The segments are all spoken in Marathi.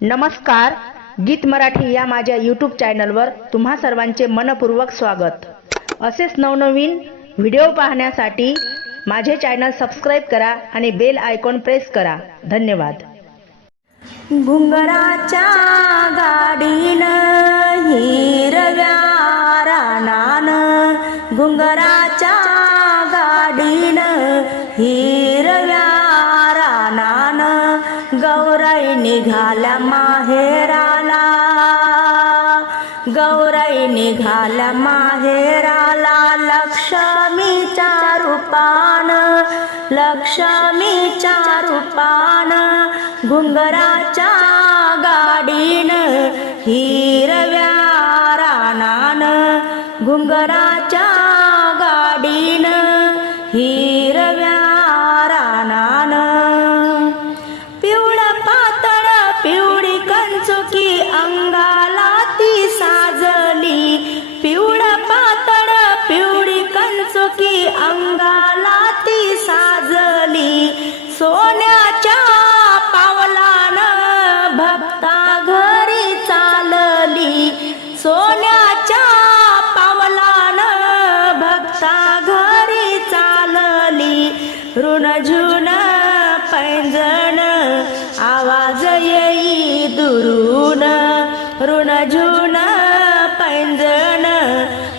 नमस्कार गीत मराठी या माझ्या यूट्यूब चॅनलवर तुम्हा सर्वांचे मनपूर्वक स्वागत. असेच नवनवीन व्हिडिओ पाहण्यासाठी माझे चॅनल सबस्क्राईब करा आणि बेल आयकॉन प्रेस करा. धन्यवाद. घुंगराच्या गाडीनं हिरव्या रानानं घुंगराच्या गाडीनं हिरव्या गौराई निघाला माहेराला. गौराई निघाल्या माहेराला. लक्ष्मीच्या रूपान लक्ष्मीच्या रूपानं घुंगराच्या गाडीनं हिरव्या रानान घुंगराच्या ऋणझुन पैंजण आवाज येई दुरून. ऋण जुना पैंजण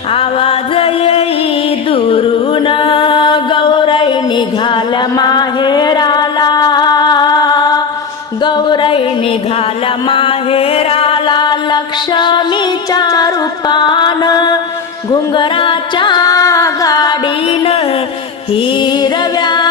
आवाज येई दुरून. गौराई निघाल माहेराला. गौराई निघाल माहेराला लक्ष्मीच्या रूपान. घुंगराच्या गाडीनं हिरव्या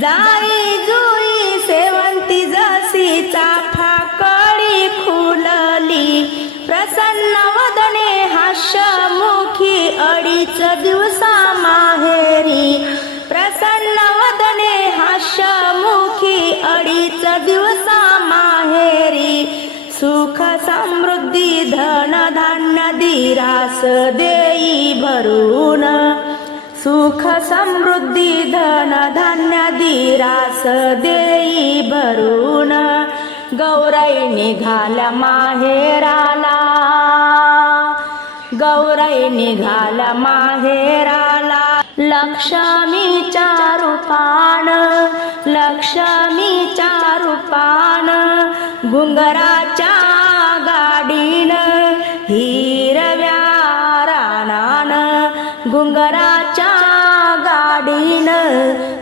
जाई जुई सेवंती जशी चाफा खुलली प्रसन्न वदने हास्यमुखी अडीच दिवसा माहेरी. प्रसन्न वदने हास्यमुखी अडीच दिवसा माहेरी. सुख समृद्धी धन धान्य दिरास देई भरून सुख समृद्धी धन धान्य दिरास देई भरून. गौराई निघाल्या माहेराला गौराई निघाल्या माहेराला लक्ष्मीच्या रूपान लक्ष्मीच्या रूपान घुंगराच्या गाडीन ही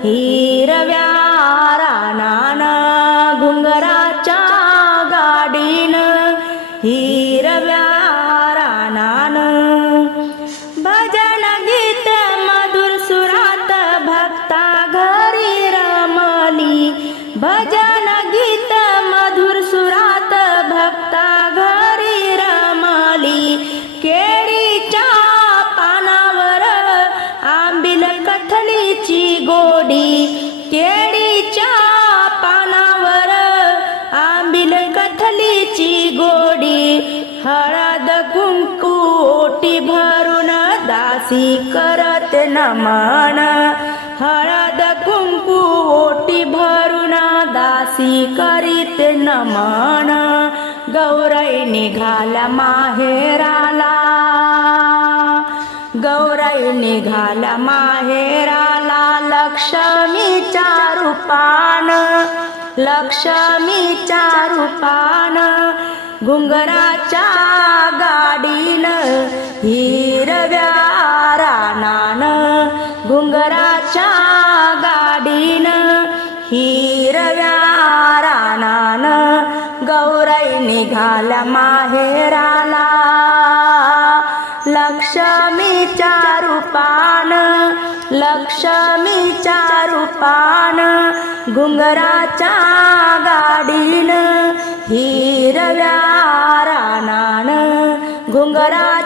हिरव्या रानान घुंगराच्या गाडीन हिरव्या रानान भजन गीत मधुर सुरात भक्ता घरी रमली. भजन गीत हळद कुंकू भरून दासी करत नमन. हळद कुंकू भरून दासी करीत नमन. गौराई निघाला माहेराला. गौराई निघाला माहेराला लक्ष्मीच्या रूपान लक्ष्मीच्या रूपान घुंगराच्या गाडीन हिरव्या रानान घुंगराच्या गाडीन हिरव्या रानान गौराई निघाल्या माहेराला. लक्ष्मीच्या रूपान लक्ष्मीच्या रूपान घुंगराच्या गाडी घुंगराच्या